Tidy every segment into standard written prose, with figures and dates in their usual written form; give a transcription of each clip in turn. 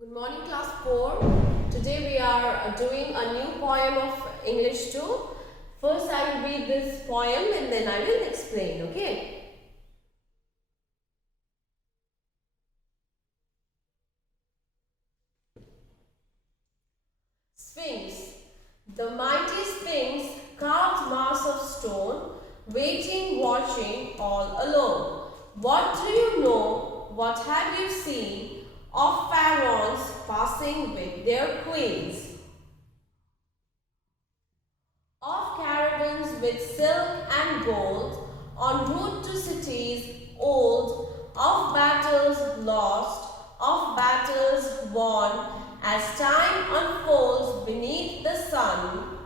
Good morning, class 4. Today we are doing a new poem of English 2. First I will read this poem and then I will explain, okay? Sphinx. The mighty Sphinx, carved mass of stone, waiting, watching, all alone. What do you know? What have you seen? Of pharaohs passing with their queens, of caravans with silk and gold, en route to cities old, of battles lost, of battles won, as time unfolds beneath the sun.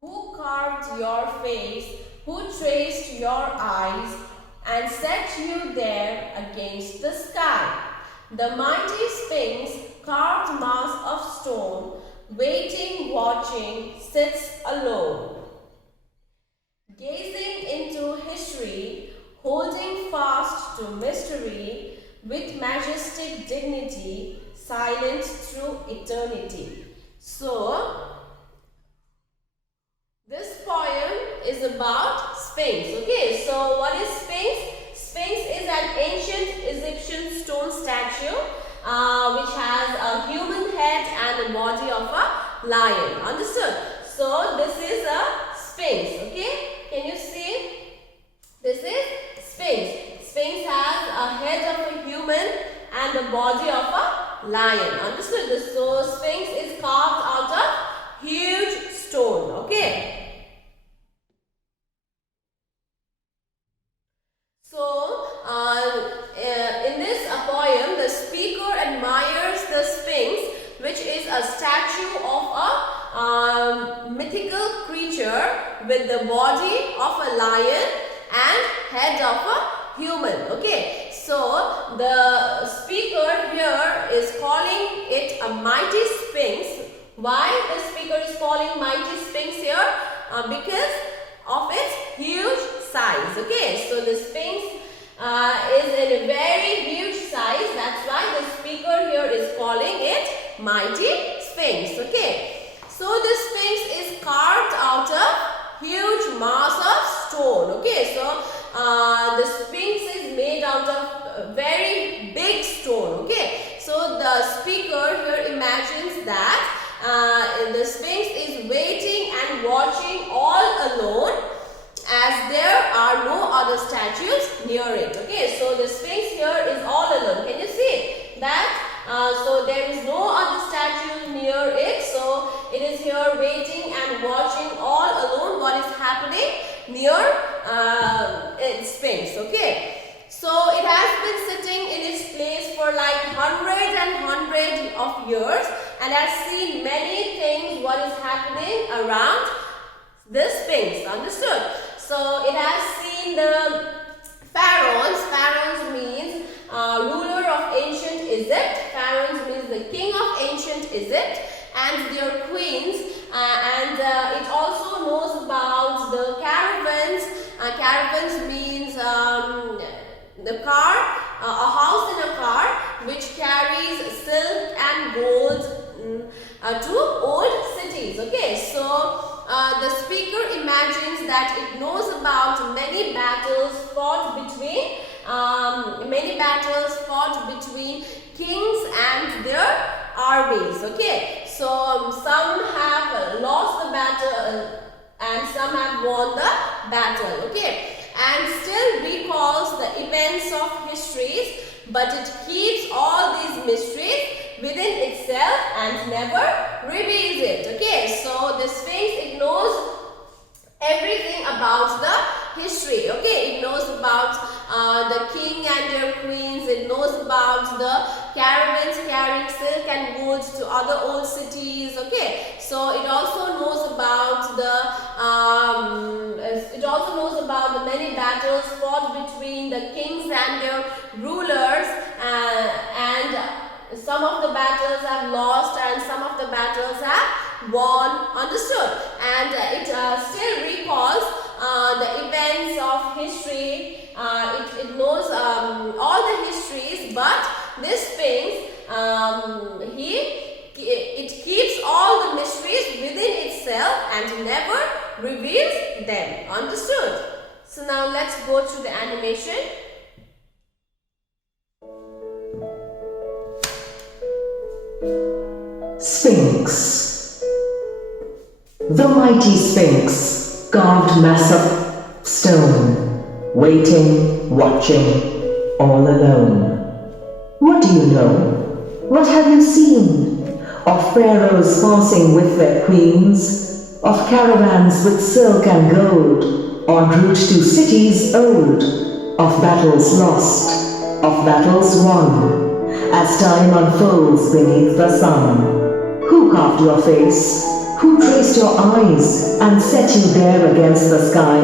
Who carved your face? Who traced your eyes? And set you there against the sky. The mighty Sphinx, carved mass of stone, waiting, watching, sits alone. Gazing into history, holding fast to mystery, with majestic dignity, silent through eternity. So, this poem is about Sphinx. Okay, so what is Sphinx? Sphinx is an ancient Egyptian stone statue which has a human head and the body of a lion. Understood? So this is a Sphinx. Okay, can you see? This is Sphinx. Sphinx has a head of a human and the body of a lion. Understood? So Sphinx is carved out of huge stone. Okay. So, in this poem, the speaker admires the Sphinx, which is a statue of a mythical creature with the body of a lion and head of a human. Okay, so the speaker here is calling it a mighty Sphinx. Why the speaker is calling mighty Sphinx here? Because of its huge size. Okay, so the Sphinx is in a very huge size. That's why the speaker here is calling it mighty Sphinx. Okay, so the Sphinx is carved out of huge mass of stone. Okay, so the Sphinx is made out of very big stone. Okay, so the speaker here imagines that the Sphinx is waiting and watching all alone, as there are no other statues near it. Okay, so the Sphinx here is all alone. Can you see that? So there is no other statue near it. So it is here waiting and watching all alone what is happening near Sphinx. Okay. So it has been sitting in its place for like hundred of years and has seen many things what is happening around the Sphinx. Understood? So it has seen the pharaohs. Pharaohs means ruler of ancient Egypt. Pharaohs means the king of ancient Egypt and their queens. And it also knows about the caravans. Caravans means the car, a house in a car which carries silk and gold to old cities. Okay, so the speaker imagines that it knows about many battles fought between kings and their armies. Okay, so some have lost the battle and some have won the battle. Okay, and still recalls the events of histories, but it keeps all these mysteries within itself and never reveals it. Okay, so the Sphinx ignores everything about the history. Okay, it knows about the king and their queens. It knows about the caravans carrying silk and goods to other old cities. Okay, so it also knows about the many battles fought between the kings and their rulers, and some of the battles have lost and some of the battles have won. Understood? And it still recalls the events of history. It knows all the histories, but this Sphinx, it keeps all the mysteries within itself and never reveals them. Understood? So now let's go through the animation. Sphinx. The mighty Sphinx, carved mass of stone, waiting, watching, all alone. What do you know? What have you seen? Of pharaohs passing with their queens, of caravans with silk and gold, en route to cities old, of battles lost, of battles won, as time unfolds beneath the sun. Who carved your face? Who traced your eyes and set you there against the sky?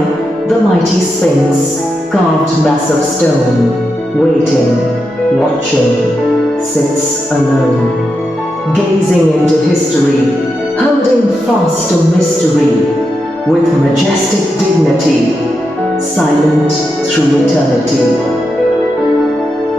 The mighty Sphinx, carved mass of stone, waiting, watching, sits alone, gazing into history, holding fast to mystery, with majestic dignity, silent through eternity.